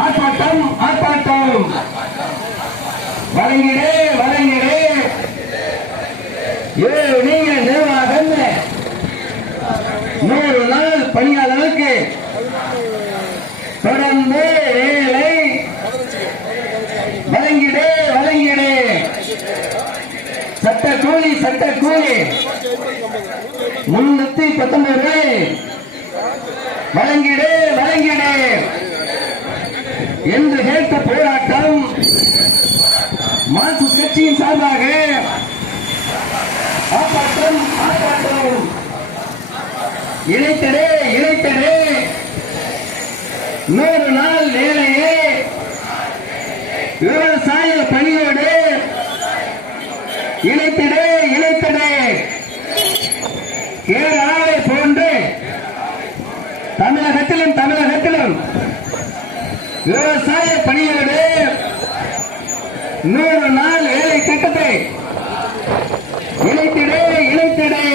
ஆர்ப்பாட்டம் ஆர்ப்பாட்டம். வரைகிறே வரைகிறே ஏ நீங்க நிர்வாக நூறு நாள் பணியாளர்களுக்கு தொடர்ந்து வேலை. வழங்கிடு வழங்கிடு சட்ட கூலி சட்ட கூலி முன்னூத்தி பத்தொன்பது ரூபாய். வழங்கிடு வழங்கிடு என்று கேட்ட போராட்டம் மார்க்சிஸ்ட் கட்சியின் சார்பாக ஆர்ப்பாட்டம் ஆர்ப்பாட்டம். இணைத்தடே இணைத்தடே நூறு நாள் வேலையே. விவசாய பணியோடு. இணைத்தடே இணைத்தடே கேரளாவை போன்று தமிழகத்திலும் தமிழகத்திலும் விவசாய பணியோடு நூறு நாள் வேலை திட்டத்தை இணைத்திடே இணைத்திடே.